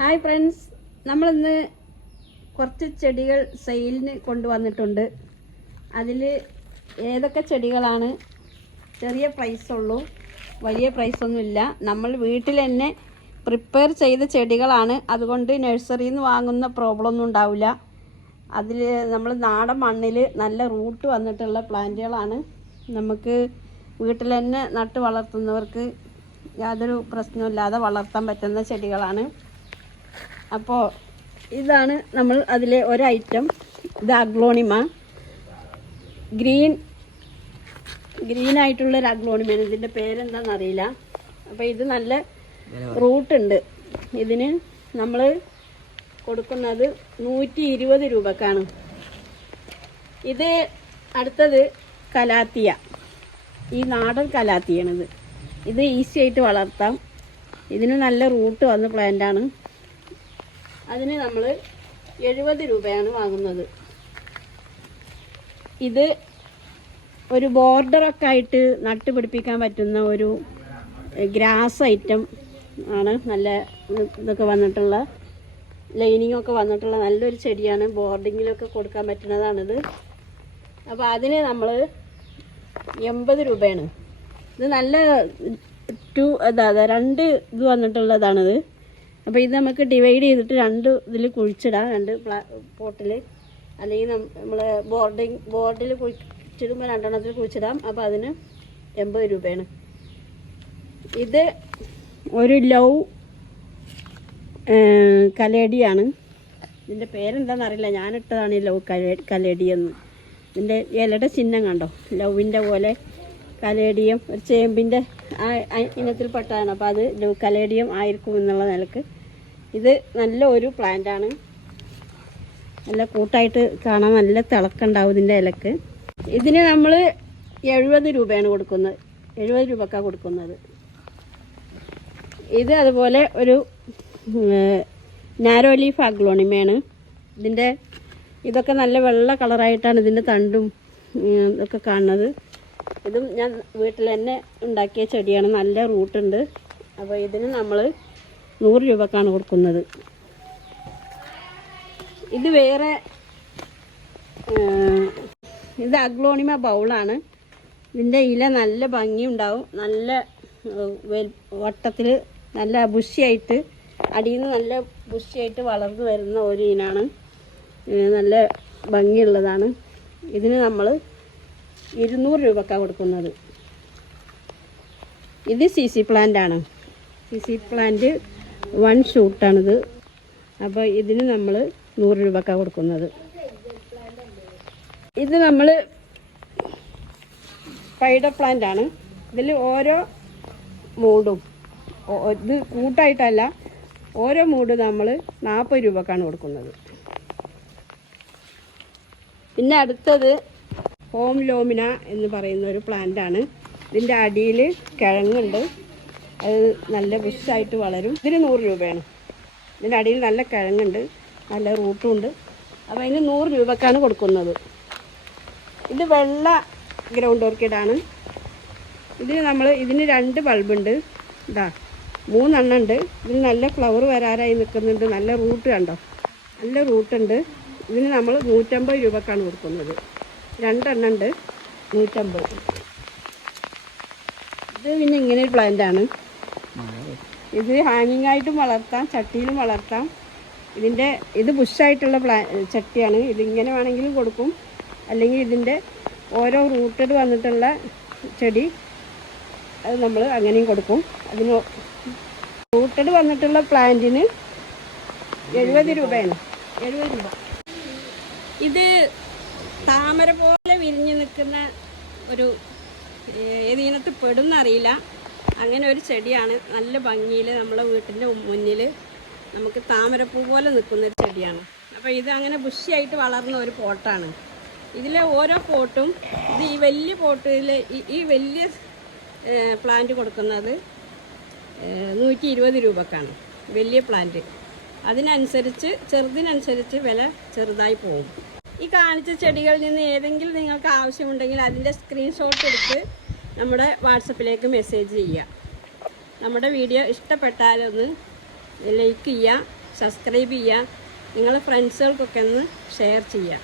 Hi friends നമ്മളിന്ന് കുറച്ച് ചെടികൾ സെയിലിന് കൊണ്ടുവന്നിട്ടുണ്ട്. അതിൽ ഏതൊക്കെ ചെടികളാണ്? ചെറിയ പ്രൈസ് ഉള്ളൂ. വലിയ പ്രൈസ് ഒന്നുമില്ല നമ്മൾ വീട്ടിൽ തന്നെ പ്രിപ്പയർ ചെയ്ത ചെടികളാണ്. അതുകൊണ്ട് നഴ്സറിയിൽ നിന്ന് വാങ്ങുന്ന പ്രോബ്ലം ഒന്നും ഉണ്ടാവില്ല. അതിൽ നമ്മൾ നാടൻ മണ്ണിൽ നല്ല റൂട്ട് വന്നിട്ടുള്ള പ്ലാന്റുകളാണ് നമുക്ക് വീട്ടിൽ തന്നെ നട്ട് വളർത്തുന്നവർക്ക് യാതൊരു പ്രശ്നമില്ലാതെ വളർത്താൻ പറ്റുന്ന ചെടികളാണ്. അപ്പോൾ ഇതാണ് നമ്മൾ അതിലെ ഒരു ഐറ്റം ഇത് അഗ്ലോണിമ. ഗ്രീൻ ഗ്രീൻ ആയിട്ടുള്ള ഒരു അഗ്ലോണിമയാണ്. ഇതിന്റെ പേരെന്താണെന്ന് അറിയില്ല അപ്പോൾ ഇത് നല്ല റൂട്ട് ഉണ്ട് ഇതിന് നമ്മൾ കൊടുക്കുന്നത് നൂറ്റി ഇരുപത് രൂപക്കാണ്. ഇത് അടുത്തത് കലാത്തിയ. ഈ നാടൻ കലാത്തിയാണിത്. ഇത് ഈസി ആയിട്ട് വളർത്താം. ഇതിന് നല്ല റൂട്ട് വന്ന പ്ലാന്റാണ് അതിന് നമ്മൾ എഴുപത് രൂപയാണ് വാങ്ങുന്നത്. ഇത് ഒരു ബോർഡറൊക്കെ ആയിട്ട് നട്ടുപിടിപ്പിക്കാൻ പറ്റുന്ന ഒരു ഗ്രാസ് ഐറ്റം ആണ്. നല്ല ഇതൊക്കെ വന്നിട്ടുള്ള ലൈനിങ് ഒക്കെ വന്നിട്ടുള്ള നല്ലൊരു ചെടിയാണ്. ബോർഡിങ്ങിലൊക്കെ കൊടുക്കാൻ പറ്റുന്നതാണിത്. അപ്പോൾ അതിന് നമ്മൾ എൺപത് രൂപയാണ്. ഇത് നല്ല ടു അതാ രണ്ട് ഇത് വന്നിട്ടുള്ളതാണിത്. അപ്പോൾ ഇത് നമുക്ക് ഡിവൈഡ് ചെയ്തിട്ട് രണ്ട് ഇതിൽ കുഴിച്ചിടാം രണ്ട് പോട്ടിൽ അല്ലെങ്കിൽ നമ്മൾ ബോർഡിങ് ബോർഡിൽ കുഴിച്ചിടുമ്പോൾ രണ്ടെണ്ണത്തിൽ കുഴിച്ചിടാം. അപ്പോൾ അതിന് എൺപത് രൂപയാണ്. ഇത് ഒരു ലവ് കലേടിയാണ്. ഇതിന്റെ പേരെന്താണെന്ന് അറിയില്ല. ഞാനിട്ടതാണ് ഈ ലവ് കലേ കലേടിയെന്ന്. എന്ന് ഇതിന്റെ ഇലയുടെ ചിഹ്നം കണ്ടോ? ലവിന്റെ പോലെ കലേഡിയം ഒരു ചേമ്പിന്റെ ആ ഇനത്തിൽപ്പെട്ടതാണ് അപ്പോൾ അത് കലേഡിയം ആയിരിക്കും എന്നുള്ള നിലയ്ക്ക്. ഇത് നല്ല ഒരു പ്ലാന്റാണ് നല്ല കൂട്ടായിട്ട് കാണാൻ നല്ല തിളക്കുണ്ടാവും ഇതിന്റെ ഇലക്ക്. ഇതിന് നമ്മൾ എഴുപത് രൂപയാണ് കൊടുക്കുന്നത്. എഴുപത് രൂപക്കാണ് കൊടുക്കുന്നത്. ഇത് അതുപോലെ ഒരു നാരോ ലീഫ് അഗ്ലോണിമയാണ് ഇതിന്റെ ഇതൊക്കെ നല്ല വെള്ള കളറായിട്ടാണ് ഇതിന്റെ തണ്ടും ഇതൊക്കെ കാണുന്നത്. ഇതും ഞാൻ വീട്ടിൽ തന്നെ ഉണ്ടാക്കിയ ചെടിയാണ്. നല്ല റൂട്ടുണ്ട്. അപ്പോൾ ഇതിന് നമ്മൾ നൂറ് രൂപക്കാണ് കൊടുക്കുന്നത്. ഇത് വേറെ ഇത് അഗ്ലോണിമ ബൗളാണ്. ഇതിന്റെ ഇല നല്ല ഭംഗിയുണ്ടാവും. നല്ല വട്ടത്തിൽ നല്ല ബുഷിയായിട്ട് അടിയിൽ നിന്ന് നല്ല ബുഷിയായിട്ട് വളർന്നു വരുന്ന ഒരു ഇനാണ്. നല്ല ഭംഗിയുള്ളതാണ്. ഇതിന് നമ്മൾ ഇരുന്നൂറ് രൂപക്കാണ് കൊടുക്കുന്നത്. ഇത് സി സി പ്ലാന്റ് ആണ്. സി സി പ്ലാന്റ് വൺ ഷൂട്ടാണിത് അപ്പോൾ ഇതിന് നമ്മൾ നൂറ് രൂപക്കാണ് കൊടുക്കുന്നത്. ഇത് നമ്മൾ പൈഡ പ്ലാന്റ് ആണ്. ഇതിൽ ഓരോ മൂടും. ഇത് കൂട്ടായിട്ടല്ല. ഓരോ മൂട് നമ്മൾ നാൽപ്പത് രൂപക്കാണ് കൊടുക്കുന്നത്. പിന്നെ അടുത്തത് ഹോം ലോമിന എന്ന് പറയുന്ന ഒരു പ്ലാന്റ് ആണ്. ഇതിന്റെ അടിയിൽ കിഴങ്ങുണ്ട്. അത് നല്ല ബുഷായിട്ട് വളരും. ഇതിന് നൂറ് രൂപയാണ്. ഇതിന്റെ അടിയിൽ നല്ല കിഴങ്ങുണ്ട്. നല്ല റൂട്ടും ഉണ്ട്. അപ്പോൾ അതിന് നൂറ് രൂപക്കാണ് കൊടുക്കുന്നത്. ഇത് വെള്ള ഗ്രൗണ്ട് ഓർക്കിഡാണ് ഇതിന് നമ്മൾ ഇതിന് രണ്ട് ബൾബുണ്ട് ഇതാ മൂന്നെണ്ണം ഉണ്ട്. ഇതിന് നല്ല ഫ്ലവർ വരാറായി നിൽക്കുന്നുണ്ട്. നല്ല റൂട്ട് കണ്ടോ? നല്ല റൂട്ടുണ്ട് ഇതിന് നമ്മൾ നൂറ്റമ്പത് രൂപക്കാണ് കൊടുക്കുന്നത്. രണ്ടെണ്ണം ഉണ്ട് നൂറ്റമ്പത്. ഇത് പിന്നെ ഇങ്ങനെ ഒരു പ്ലാന്റ് ആണ്. ഇത് ഹാങ്ങിങ് ആയിട്ടും വളർത്താം ചട്ടിയിലും വളർത്താം. ഇതിന്റെ ഇത് ബുഷായിട്ടുള്ള പ്ലാ ചട്ടിയാണ്. ഇതിങ്ങനെ വേണമെങ്കിലും കൊടുക്കും. അല്ലെങ്കിൽ ഇതിന്റെ ഓരോ റൂട്ടഡ് വന്നിട്ടുള്ള ചെടി അത് നമ്മൾ അങ്ങനെയും കൊടുക്കും. അതിന് റൂട്ടഡ് വന്നിട്ടുള്ള പ്ലാന്റിന് എഴുപത് രൂപയാണ്. എഴുപത് രൂപ. ഇത് താമര പോലെ വിരിഞ്ഞു നിൽക്കുന്ന ഒരു ഏതീനത്ത് പെടുന്നറിയില്ല അങ്ങനെ ഒരു ചെടിയാണ്. നല്ല ഭംഗിയിൽ നമ്മളെ വീട്ടിന്റെ മുന്നിൽ നമുക്ക് താമരപ്പൂ പോലെ നിൽക്കുന്ന ഒരു ചെടിയാണ്. അപ്പോൾ ഇത് അങ്ങനെ ബുഷിയായിട്ട് വളർന്ന ഒരു പോട്ടാണ്. ഇതിലെ ഓരോ പോട്ടും ഇത് ഈ വലിയ പോട്ടിൽ ഈ വലിയ പ്ലാന്റ് കൊടുക്കുന്നത് നൂറ്റി ഇരുപത് രൂപക്കാണ്. വലിയ പ്ലാന്റ്. അതിനനുസരിച്ച് ചെറുതിനനുസരിച്ച് വില ചെറുതായി പോകും. ഈ കാണിച്ച ചെടികളിൽ നിന്ന് ഏതെങ്കിലും നിങ്ങൾക്ക് ആവശ്യമുണ്ടെങ്കിൽ അതിന്റെ സ്ക്രീൻഷോട്ട് എടുത്ത് നമ്മുടെ വാട്സപ്പിലേക്ക് മെസ്സേജ് ചെയ്യുക. നമ്മുടെ വീഡിയോ ഇഷ്ടപ്പെട്ടാലൊന്ന് ലൈക്ക് ചെയ്യുക സബ്സ്ക്രൈബ് ചെയ്യുക നിങ്ങളെ ഫ്രണ്ട്സുകൾക്കൊക്കെ ഒന്ന് ഷെയർ ചെയ്യുക.